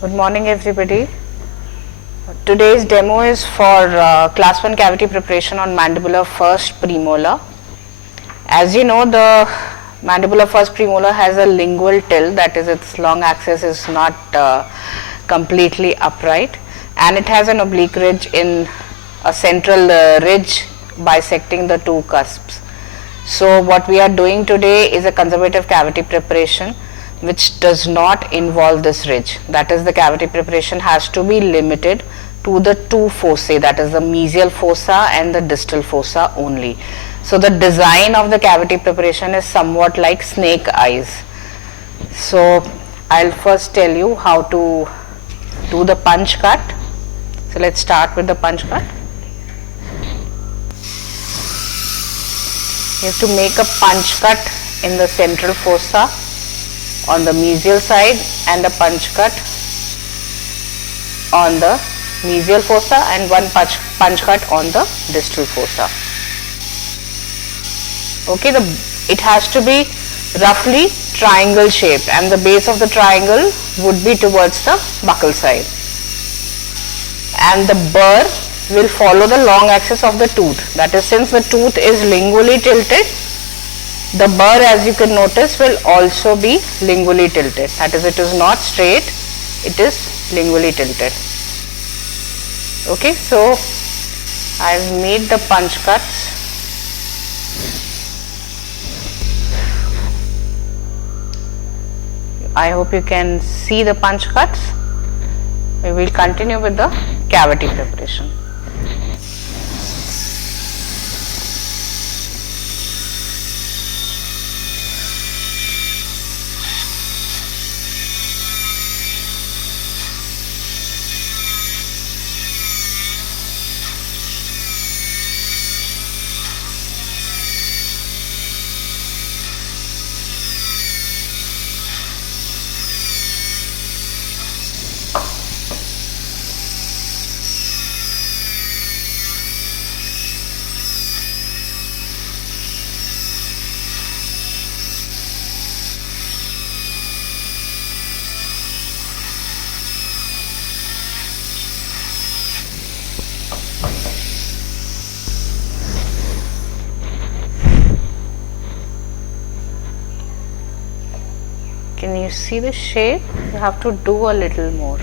Good morning everybody. Today's demo is for class 1 cavity preparation on mandibular first premolar. As you know, the mandibular first premolar has a lingual till, that is its long axis is not completely upright, and it has an oblique ridge in a central ridge bisecting the two cusps. So what we are doing today is a conservative cavity preparation which does not involve this ridge. That is, the cavity preparation has to be limited to the two fossae, that is the mesial fossa and the distal fossa only. So the design of the cavity preparation is somewhat like snake eyes. So I'll first tell you how to do the punch cut. So let's start with the punch cut. You have to make a punch cut in the central fossa on the mesial side and a punch cut on the mesial fossa and one punch cut on the distal fossa. Okay, it has to be roughly triangle shaped and the base of the triangle would be towards the buccal side, and the burr will follow the long axis of the tooth. That is, since the tooth is lingually tilted, the burr, as you can notice, will also be lingually tilted. That is, it is not straight, it is lingually tilted. Okay, so I've made the punch cuts. I hope you can see the punch cuts. We will continue with the cavity preparation. Can you see the shape? You have to do a little more.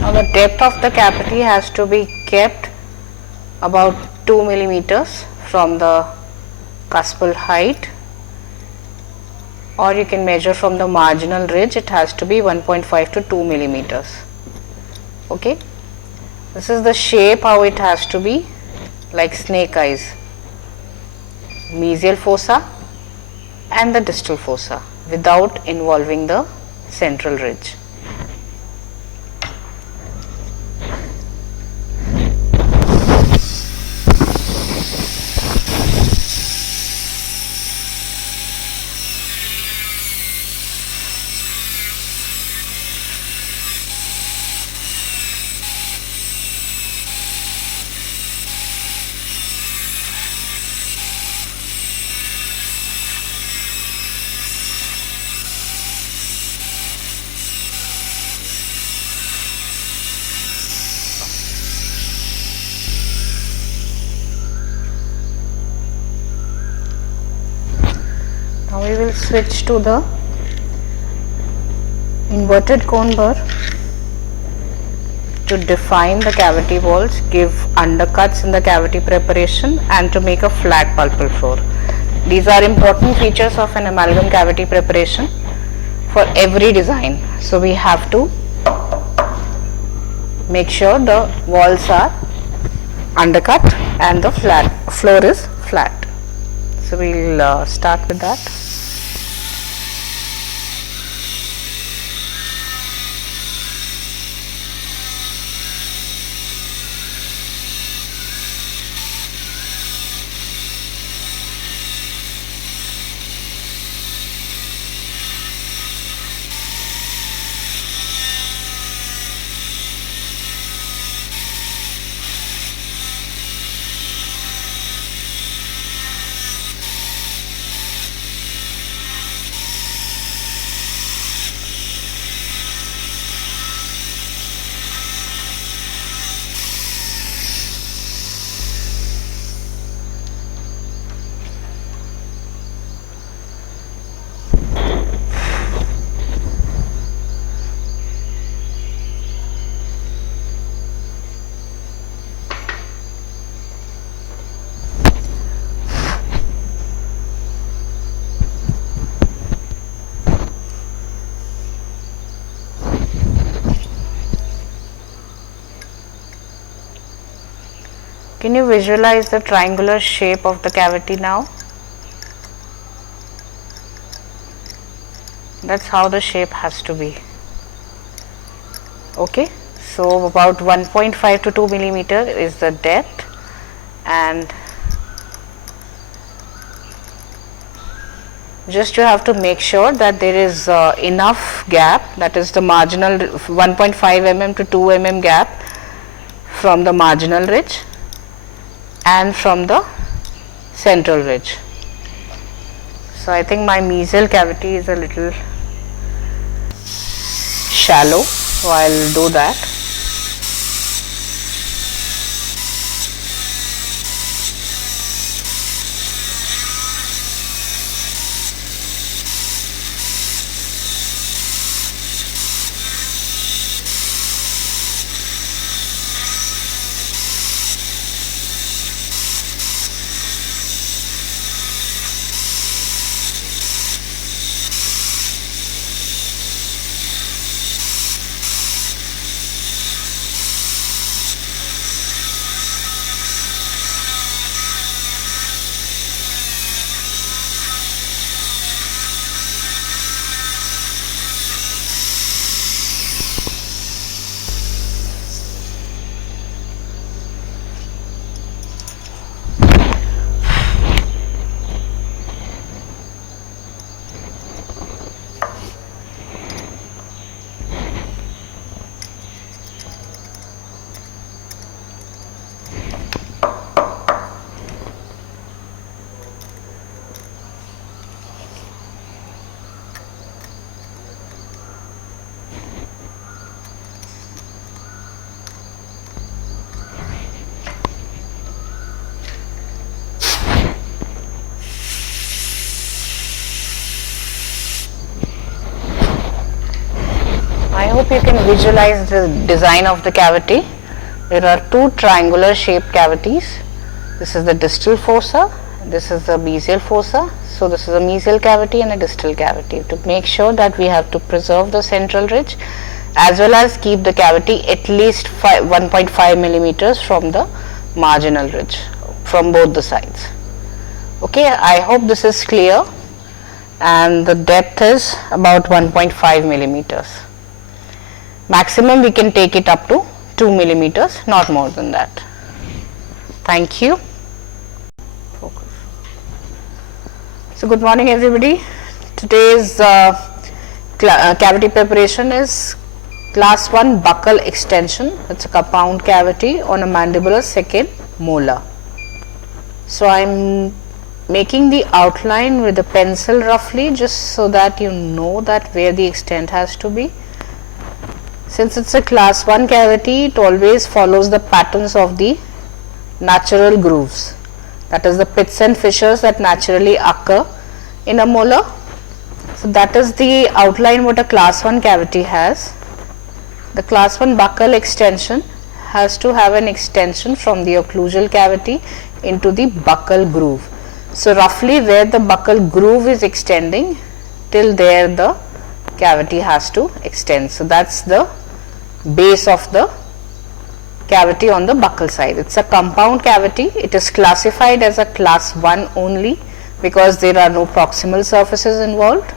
Now the depth of the cavity has to be kept about 2 millimeters from the cuspal height, or you can measure from the marginal ridge. It has to be 1.5 to 2 millimeters. Okay, this is the shape how it has to be, like snake eyes, mesial fossa and the distal fossa without involving the central ridge. will switch to the inverted cone burr to define the cavity walls, give undercuts in the cavity preparation, and to make a flat pulpal floor. These are important features of an amalgam cavity preparation for every design. So we have to make sure the walls are undercut and the floor is flat. So we'll start with that. Can you visualize the triangular shape of the cavity now? That's how the shape has to be. Okay, so about 1.5 to 2 millimeter is the depth, and just you have to make sure that there is enough gap, that is the marginal 1.5 mm to 2 mm gap from the marginal ridge and from the central ridge. So I think my mesial cavity is a little shallow, so I'll do that. I hope you can visualize the design of the cavity. There are two triangular shaped cavities. This is the distal fossa, this is the mesial fossa. So this is a mesial cavity and a distal cavity. To make sure that we have to preserve the central ridge as well as keep the cavity at least 1.5 millimeters from the marginal ridge from both the sides. Okay, I hope this is clear, and the depth is about 1.5 millimeters. Maximum we can take it up to 2 millimeters, not more than that. Thank you. Focus. So good morning everybody. Today's cavity preparation is class 1 buccal extension. It's a compound cavity on a mandibular second molar. So I'm making the outline with a pencil roughly, just so that you know that where the extent has to be. Since it's a class 1 cavity, it always follows the patterns of the natural grooves, that is the pits and fissures that naturally occur in a molar. So that is the outline what a class 1 cavity has. The class 1 buccal extension has to have an extension from the occlusal cavity into the buccal groove. So roughly where the buccal groove is extending, till there the cavity has to extend. So that's the base of the cavity on the buccal side. It's a compound cavity. It is classified as a class 1 only because there are no proximal surfaces involved.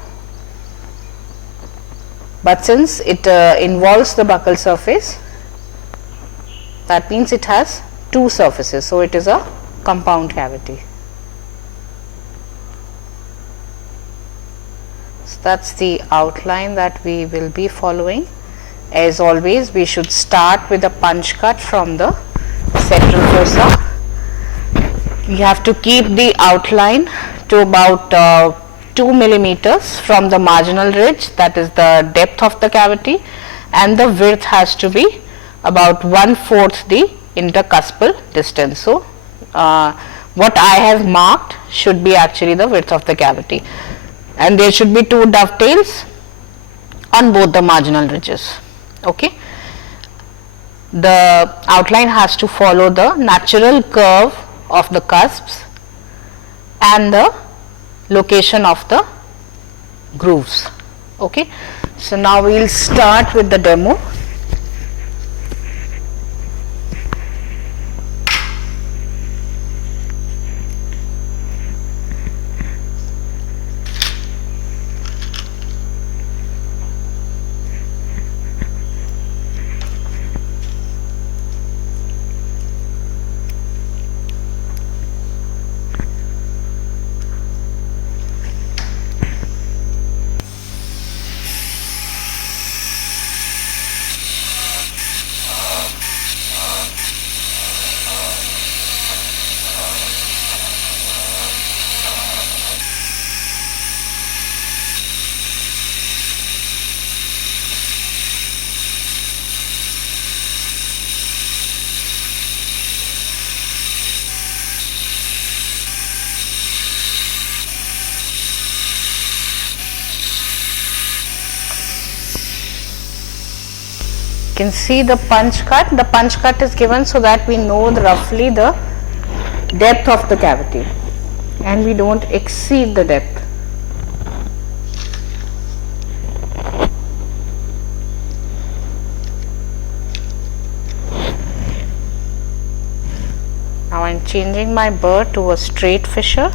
But since it involves the buccal surface, that means it has two surfaces. So it is a compound cavity. So that's the outline that we will be following. As always, we should start with a punch cut from the central fossa. We have to keep the outline to about 2 millimeters from the marginal ridge, that is the depth of the cavity, and the width has to be about 1/4 the intercuspal distance. So what I have marked should be actually the width of the cavity, and there should be 2 dovetails on both the marginal ridges. Okay, the outline has to follow the natural curve of the cusps and the location of the grooves. Okay, so now we will start with the demo. You can see the punch cut. The punch cut is given so that we know roughly the depth of the cavity and we don't exceed the depth. Now I am changing my burr to a straight fissure.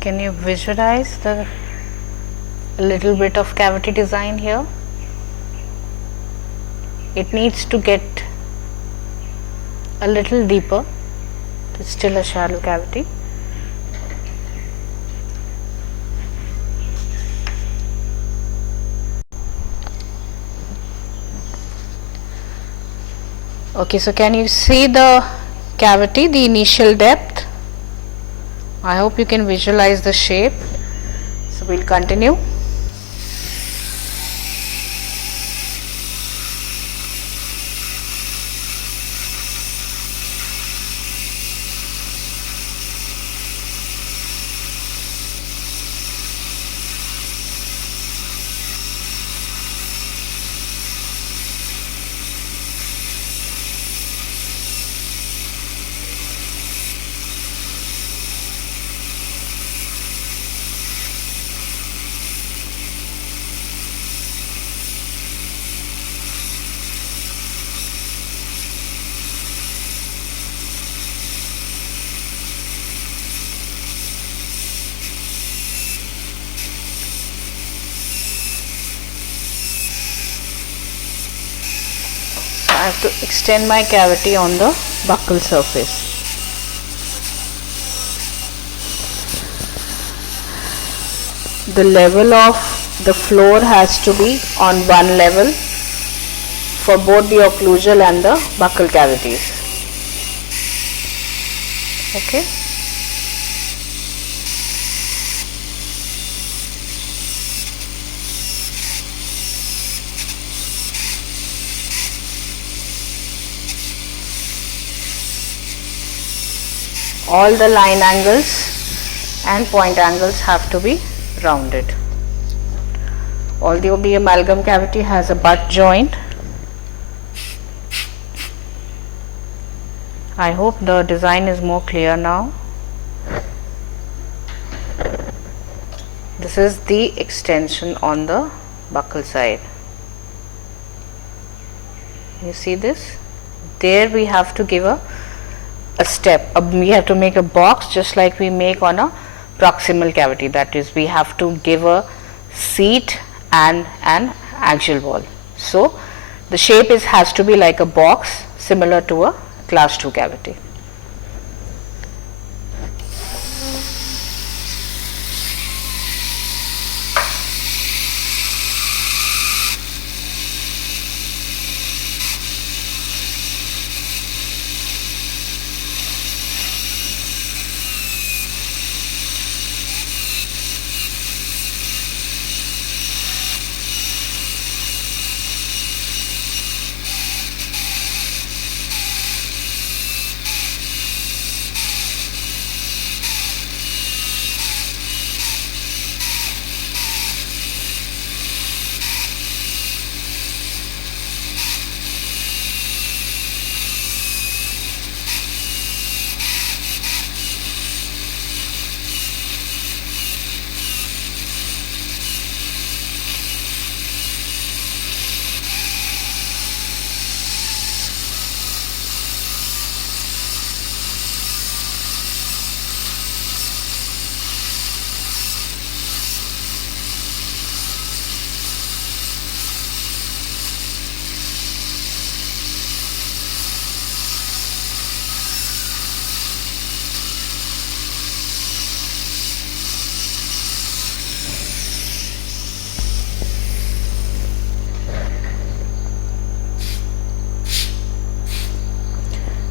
Can you visualize the little bit of cavity design here? It needs to get a little deeper. It's still a shallow cavity. Okay, so can you see the cavity, the initial depth? I hope you can visualize the shape. So we'll continue. I have to extend my cavity on the buccal surface. The level of the floor has to be on one level for both the occlusal and the buccal cavities. Okay. All the line angles and point angles have to be rounded. Although the amalgam cavity has a butt joint, I hope the design is more clear now. This is the extension on the buccal side. You see this? There we have to give a step. We have to make a box just like we make on a proximal cavity. That is, we have to give a seat and an axial wall. So the shape has to be like a box, similar to a class 2 cavity.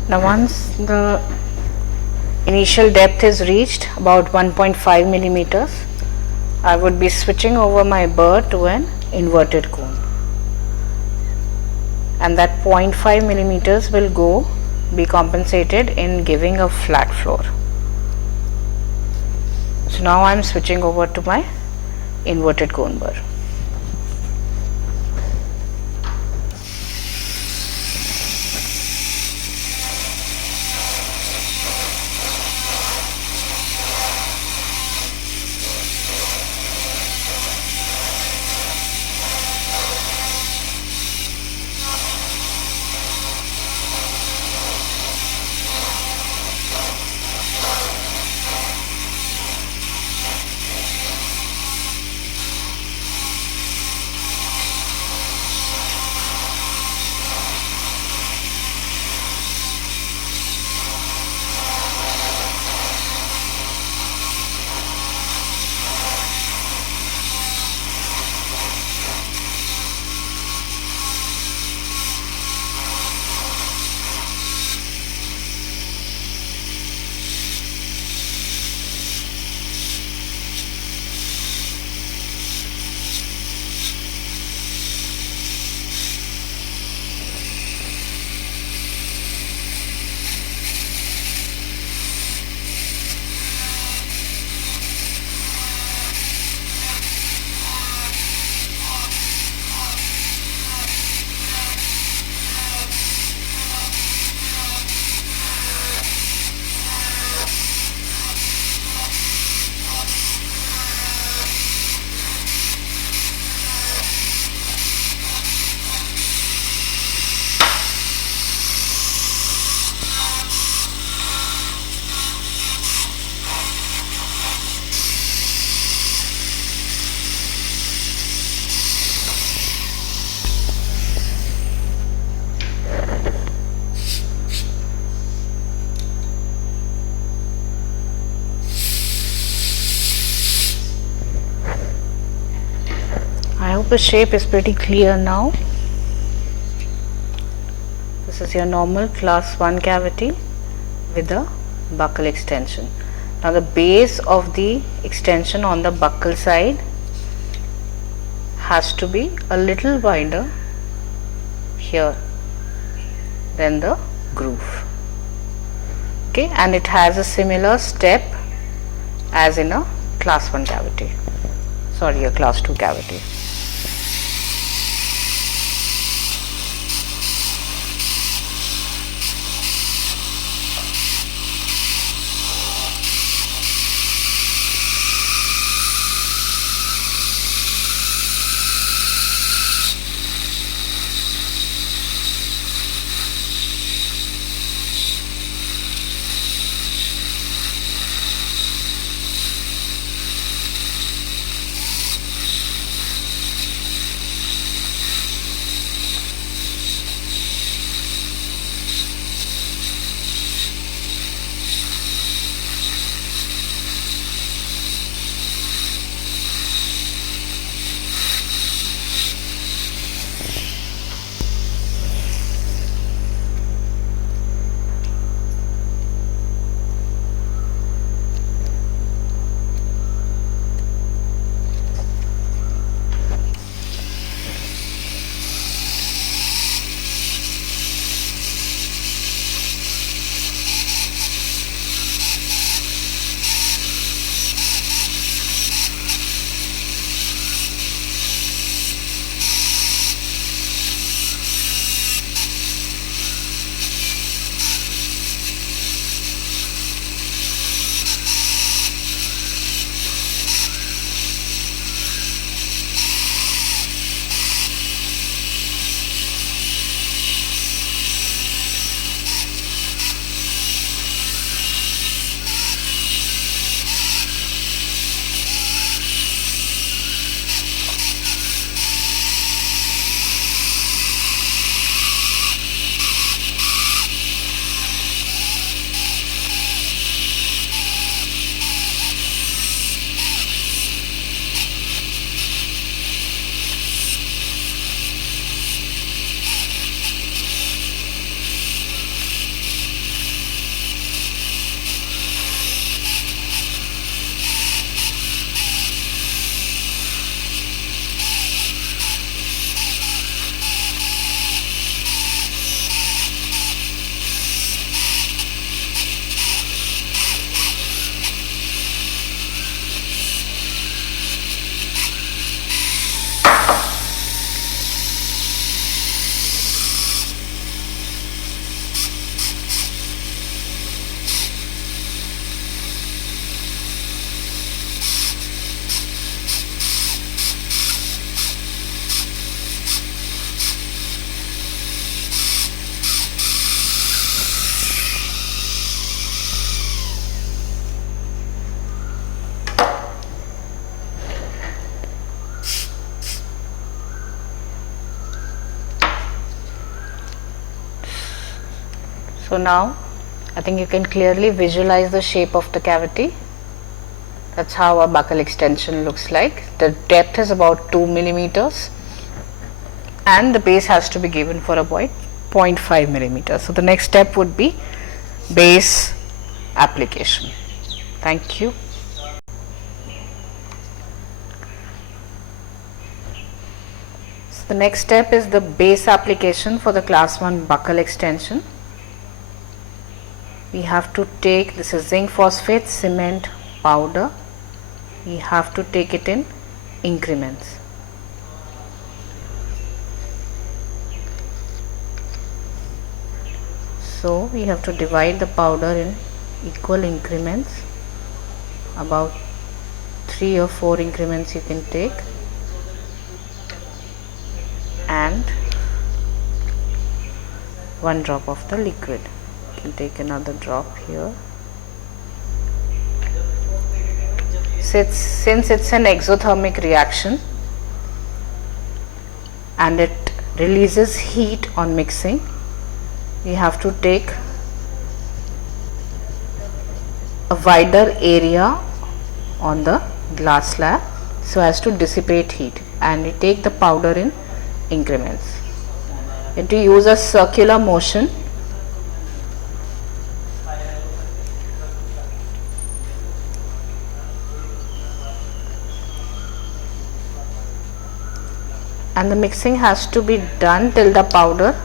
Now once the initial depth is reached, about 1.5 millimeters, I would be switching over my burr to an inverted cone, and that 0.5 millimeters will be compensated in giving a flat floor. So now I am switching over to my inverted cone burr. the shape is pretty clear now. This is your normal class 1 cavity with a buccal extension. Now the base of the extension on the buccal side has to be a little wider here than the groove. Okay, and it has a similar step as in a class 1 cavity, sorry, a class 2 cavity. So now I think you can clearly visualize the shape of the cavity. That's how a buccal extension looks like. The depth is about 2 millimeters and the base has to be given for about 0.5 millimeters. So the next step would be base application. Thank you. So the next step is the base application for the class 1 buccal extension. We have to take, this is zinc phosphate cement powder, we have to take it in increments. So we have to divide the powder in equal increments, about 3 or 4 increments you can take, and 1 drop of the liquid. You can take another drop here. Since it's an exothermic reaction and it releases heat on mixing, we have to take a wider area on the glass slab so as to dissipate heat. and you take the powder in increments. You have to use a circular motion and the mixing has to be done till the powder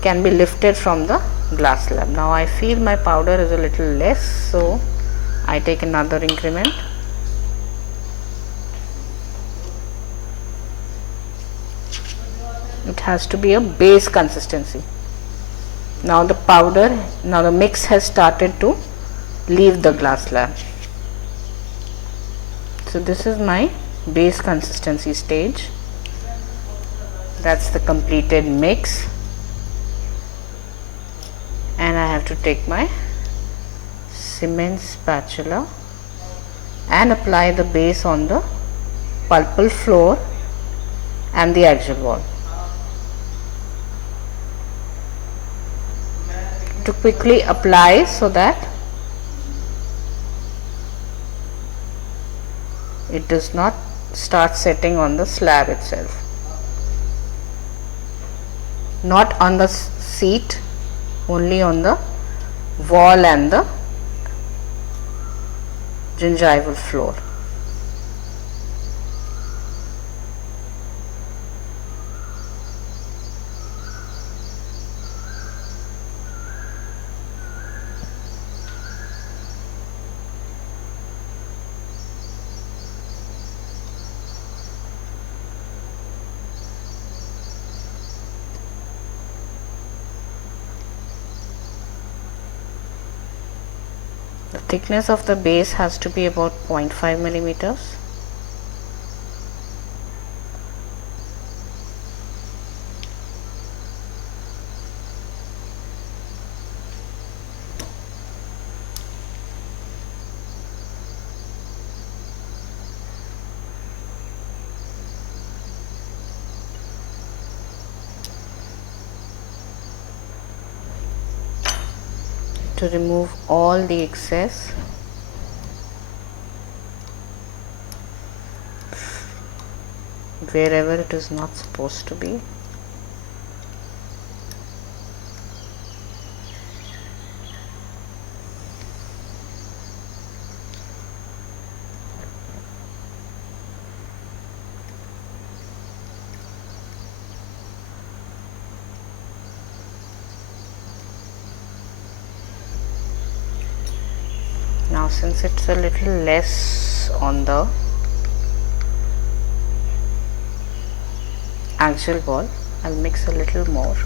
can be lifted from the glass slab. Now I feel my powder is a little less, so I take another increment. It has to be a base consistency. Now the mix has started to leave the glass slab. So this is my base consistency stage. That's the completed mix, and I have to take my cement spatula and apply the base on the pulpal floor and the axial wall. To quickly apply so that it does not start setting on the slab itself, not on the seat, only on the wall and the gingival floor. The thickness of the base has to be about 0.5 millimeters. To remove all the excess, wherever it is not supposed to be. Now since it's a little less on the axial wall, I'll mix a little more.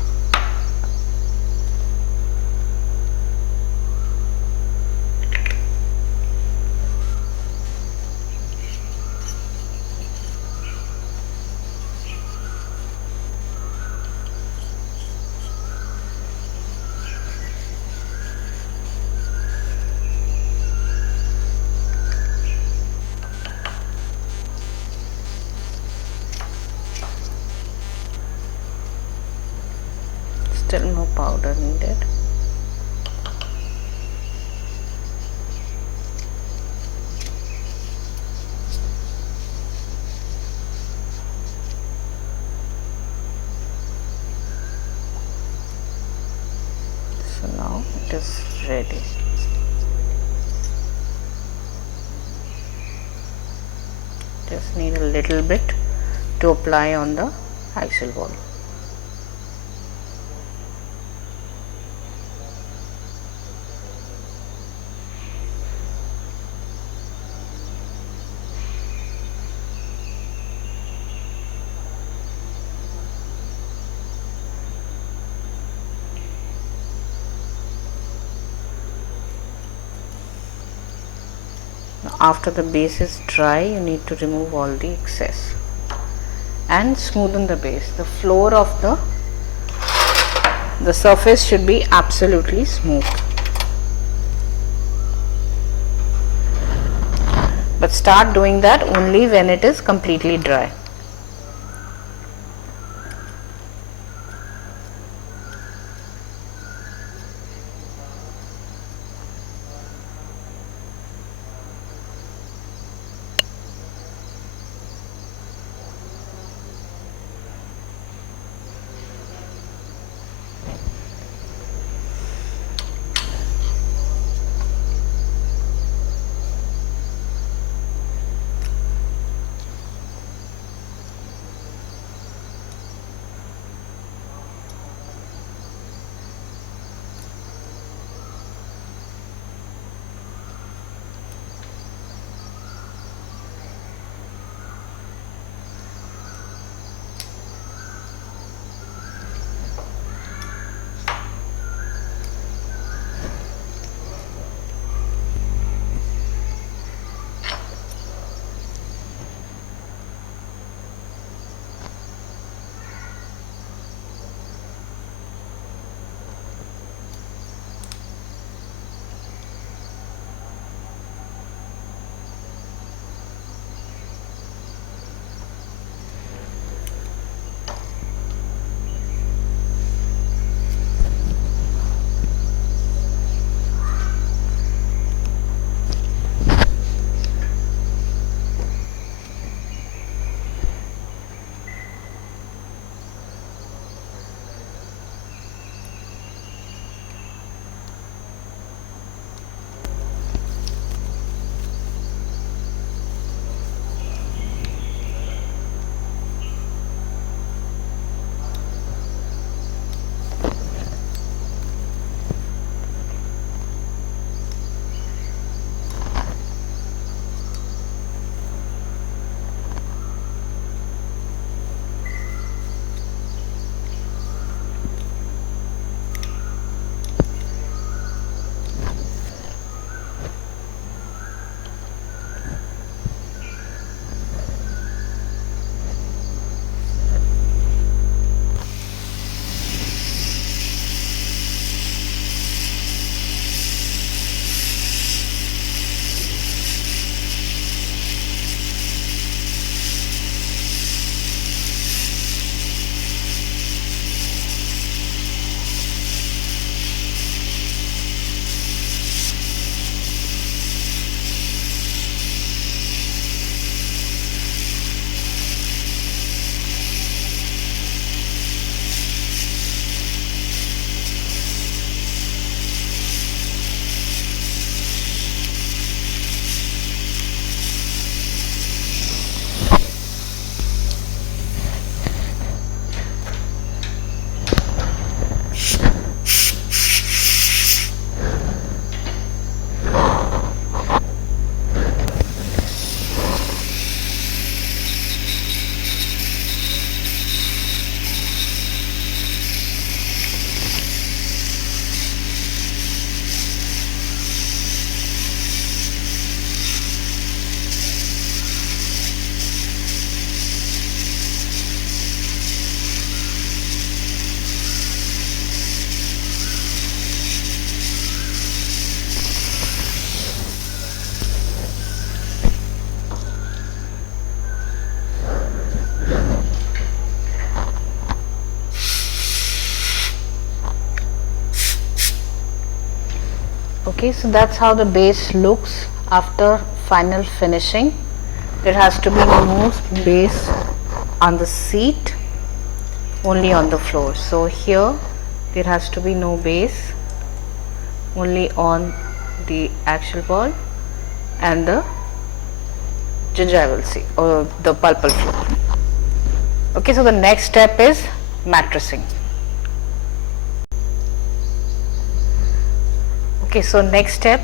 Still no powder needed. So now it is ready. Just need a little bit to apply on the axial wall. After the base is dry, you need to remove all the excess and smoothen the base. The floor of the surface should be absolutely smooth, but start doing that only when it is completely dry. Okay, so that's how the base looks after final finishing. There has to be no base on the seat, only on the floor. So here there has to be no base, only on the actual ball and the gingival seat or the pulpal floor. Okay, so the next step is mattressing. Okay, so next step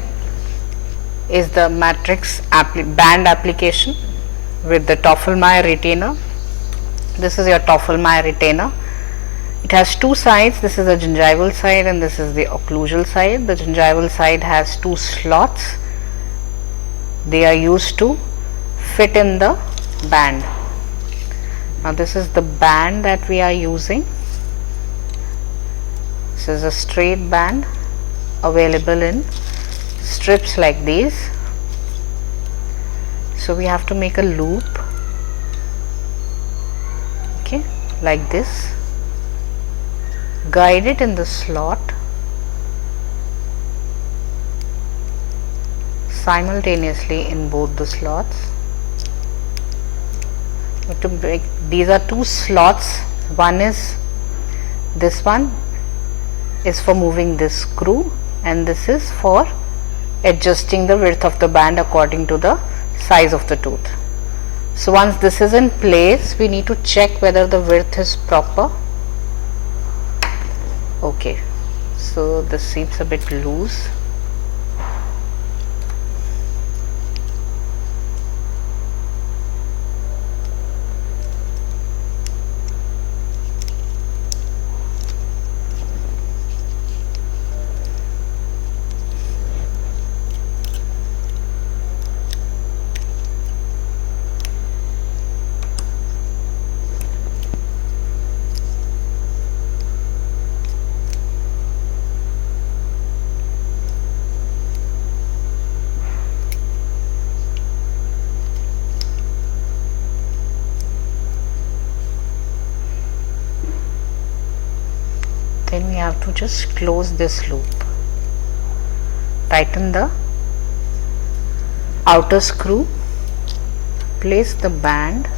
is the matrix band application with the Toffelmeier retainer. This is your Toffelmeier retainer. It has two sides. This is the gingival side and this is the occlusal side. The gingival side has two slots. They are used to fit in the band. Now this is the band that we are using. This is a straight band available in strips like these. So we have to make a loop, okay, like this, guide it in the slot, simultaneously in both the slots. To break, these are two slots. One is, this one is for moving this screw and this is for adjusting the width of the band according to the size of the tooth. So once this is in place, we need to check whether the width is proper. Okay, so this seems a bit loose. Then we have to just close this loop, tighten the outer screw, place the band.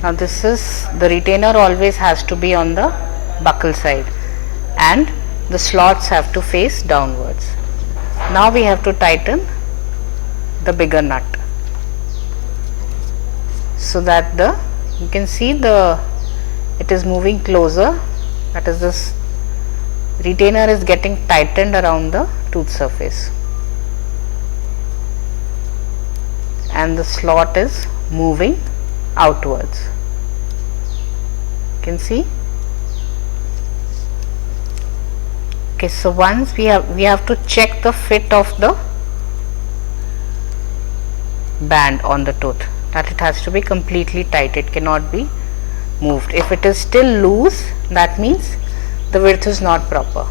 Now this is, the retainer always has to be on the buckle side and the slots have to face downwards. Now we have to tighten the bigger nut so that you can see it is moving closer, that is, this retainer is getting tightened around the tooth surface and the slot is moving outwards. You can see. Okay, so once we have to check the fit of the band on the tooth, that it has to be completely tight, it cannot be moved. If it is still loose, that means the width is not proper.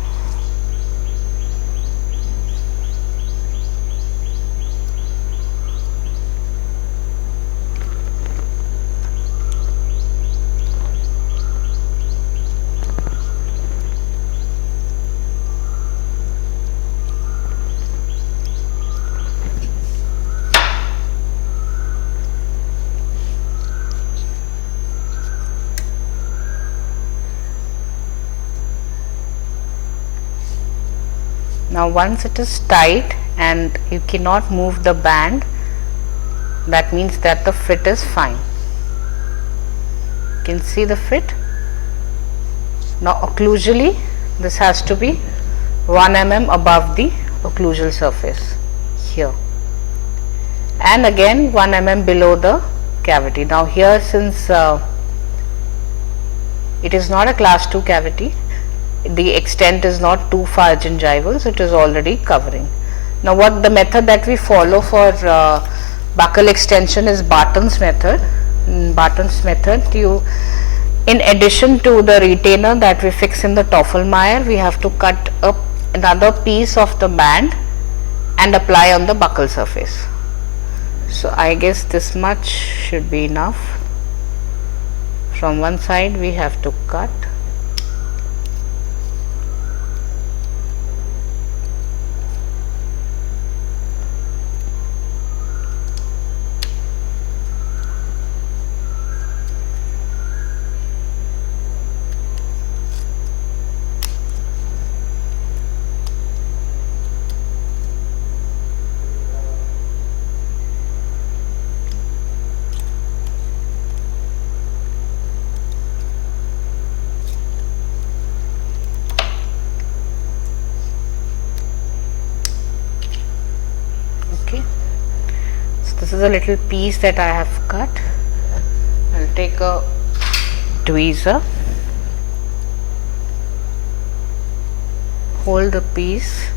Now once it is tight and you cannot move the band, that means that the fit is fine. You can see the fit. Now occlusally this has to be 1 mm above the occlusal surface here, and again 1 mm below the cavity. Now here, since it is not a class 2 cavity, the extent is not too far gingival, so it is already covering. Now what the method that we follow for buccal extension is Barton's method. In Barton's method, in addition to the retainer that we fix in the Toffelmeier, we have to cut up another piece of the band and apply on the buccal surface. So I guess this much should be enough. From one side we have to cut. This is a little piece that I have cut. I'll take a tweezer, hold the piece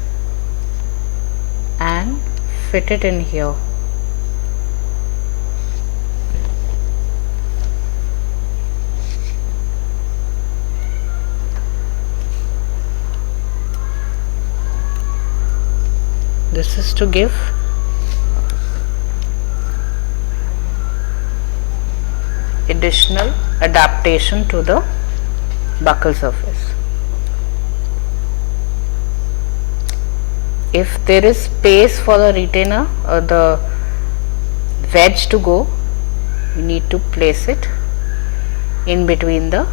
and fit it in here. This is to give additional adaptation to the buckle surface. If there is space for the retainer or the wedge to go, you need to place it in between the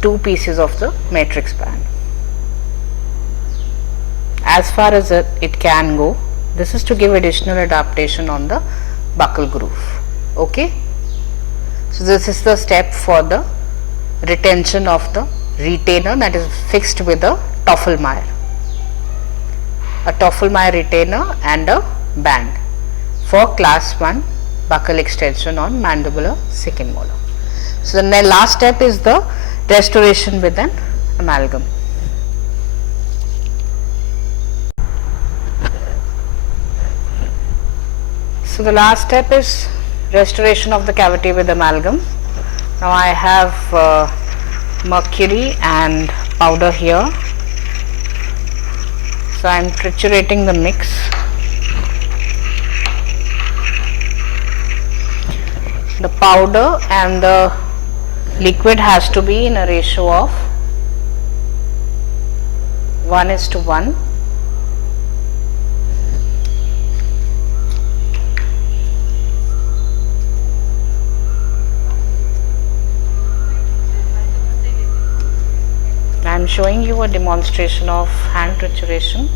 two pieces of the matrix band. As far as it can go, this is to give additional adaptation on the buckle groove. Okay, so this is the step for the retention of the retainer that is fixed with a Toffelmeier, retainer and a band for class 1 buckle extension on mandibular second molar. So the last step is the restoration with an amalgam. So the last step is restoration of the cavity with amalgam. Now I have mercury and powder here. So I am triturating the mix. The powder and the liquid has to be in a ratio of 1:1. I am showing you a demonstration of hand trituration.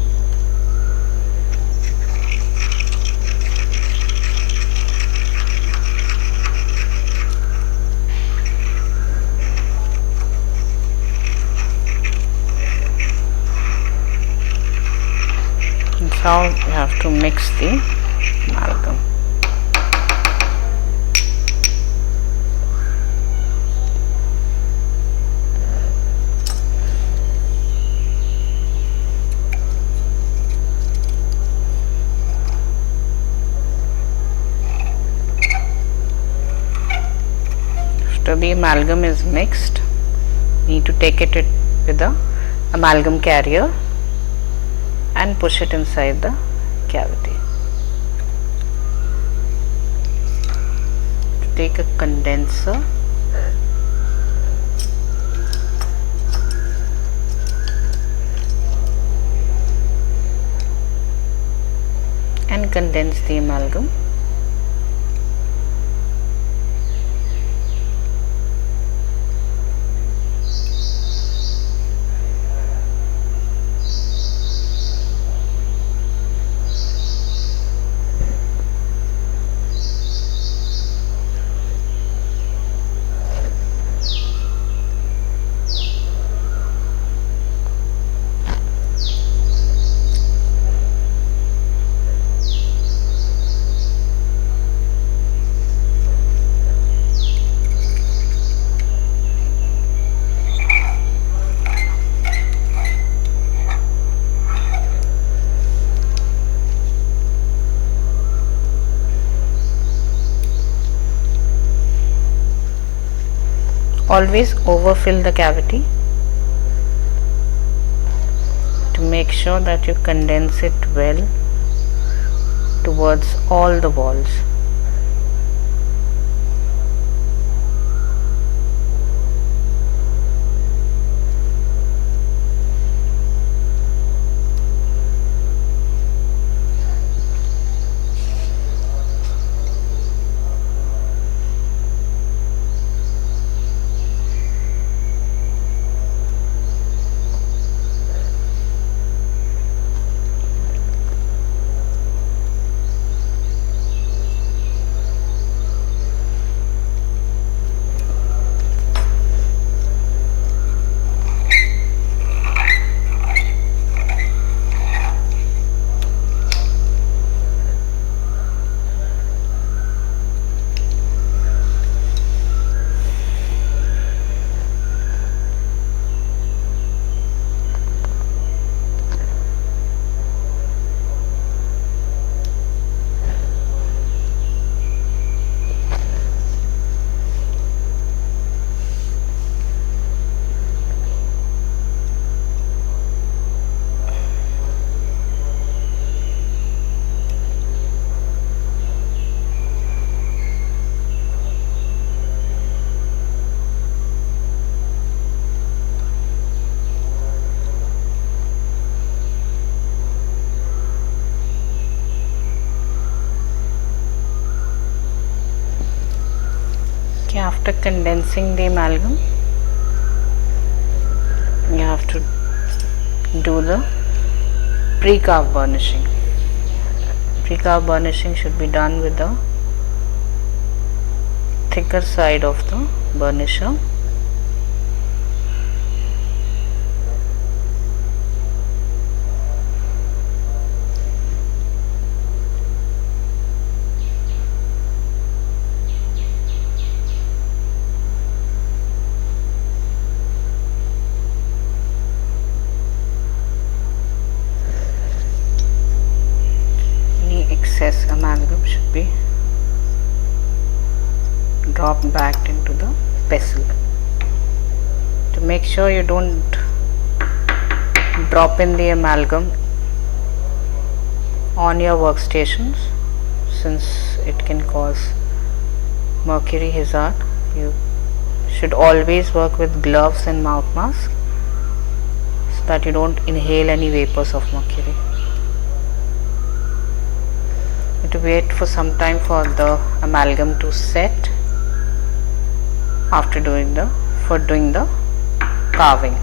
That's how you have to mix the amalgam. After the amalgam is mixed, you need to take it with the amalgam carrier and push it inside the cavity. Take a condenser and condense the amalgam. Always overfill the cavity to make sure that you condense it well towards all the walls. after condensing the amalgam, you have to do the pre-carve burnishing. Pre-carve burnishing should be done with the thicker side of the burnisher. Excess amalgam should be dropped back into the pestle. To make sure you don't drop in the amalgam on your workstations, since it can cause mercury hazard, you should always work with gloves and mouth mask so that you don't inhale any vapors of mercury. To wait for some time for the amalgam to set after doing the carving.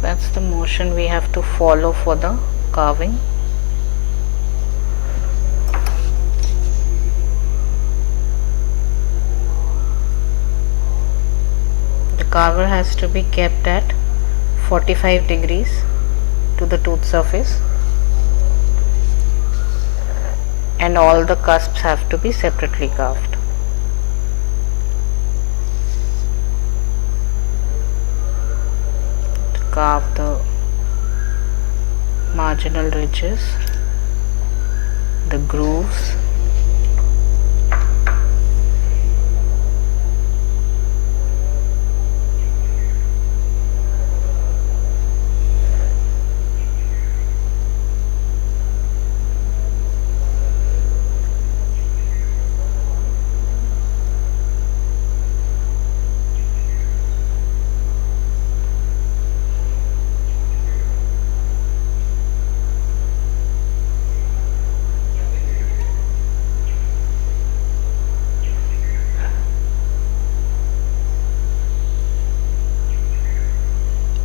That's the motion we have to follow for the carving. The carver has to be kept at 45 degrees to the tooth surface, and all the cusps have to be separately carved. Carve the marginal ridges, the grooves,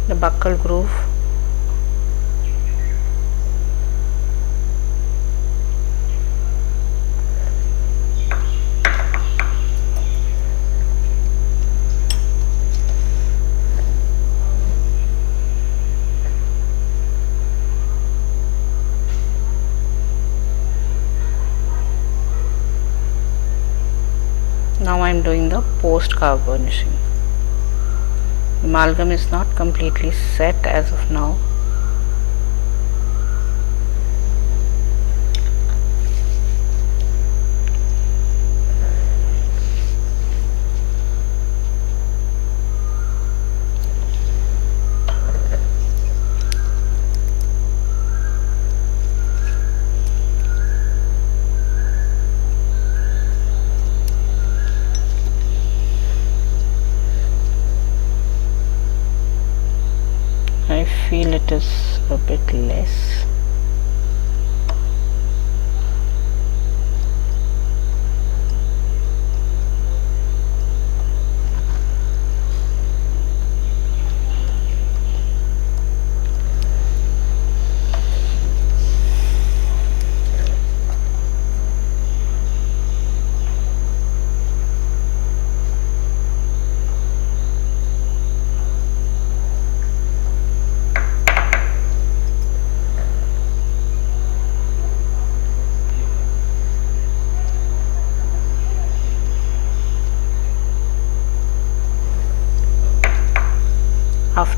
the buccal groove, now I am doing the post carve burnishing. Amalgam is not completely set as of now. I feel it is a bit less.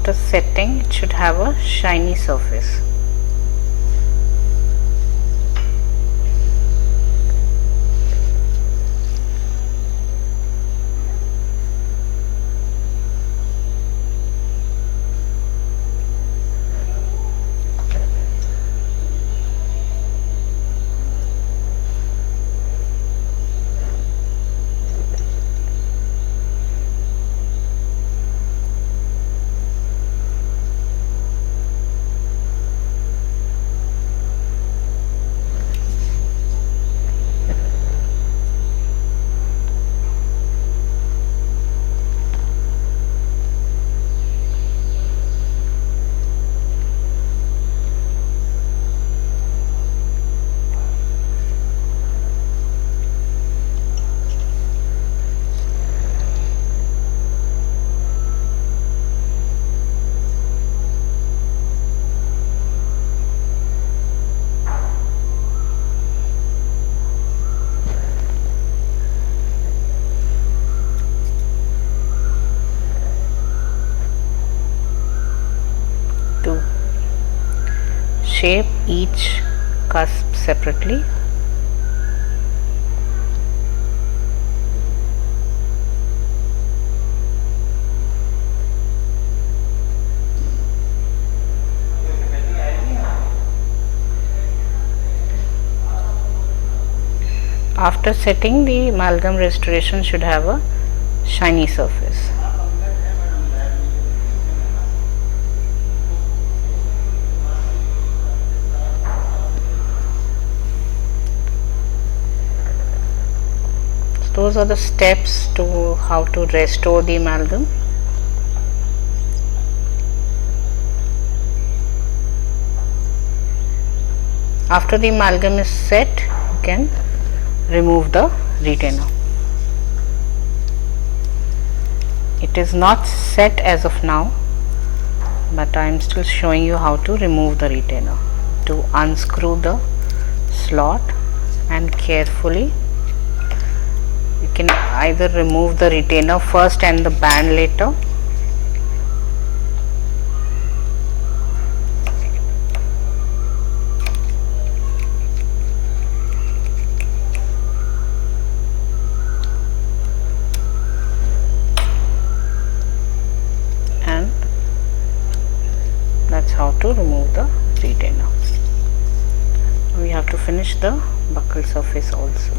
after setting it should have a shiny surface. To shape each cusp separately, after setting, the amalgam restoration should have a shiny surface. Those are the steps to how to restore the amalgam. After the amalgam is set, you can remove the retainer. It is not set as of now, but I am still showing you how to remove the retainer. To unscrew the slot and carefully, you can either remove the retainer first and the band later, and that's how to remove the retainer. We have to finish the buckle surface also.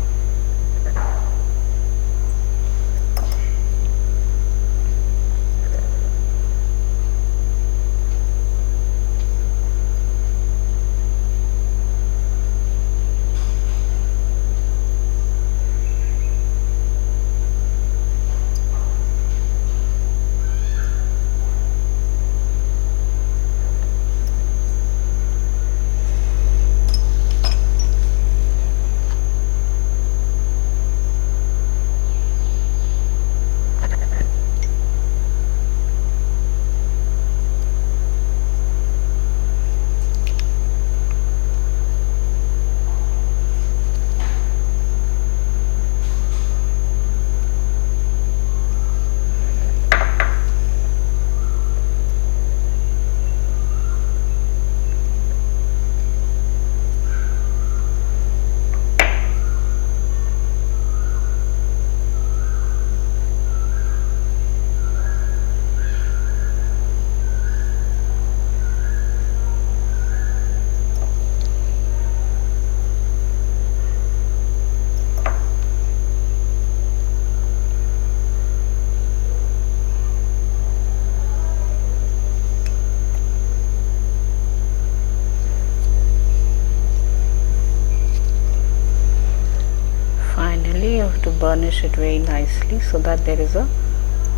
You have to burnish it very nicely so that there is a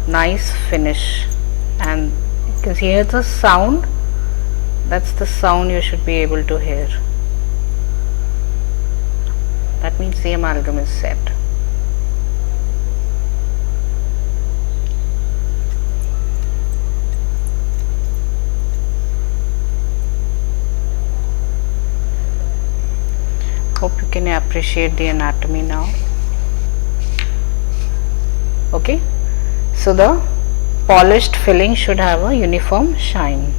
nice finish, and you can hear the sound. That's the sound you should be able to hear. That means the amalgam is set. Hope you can appreciate the anatomy now. Okay, so the polished filling should have a uniform shine.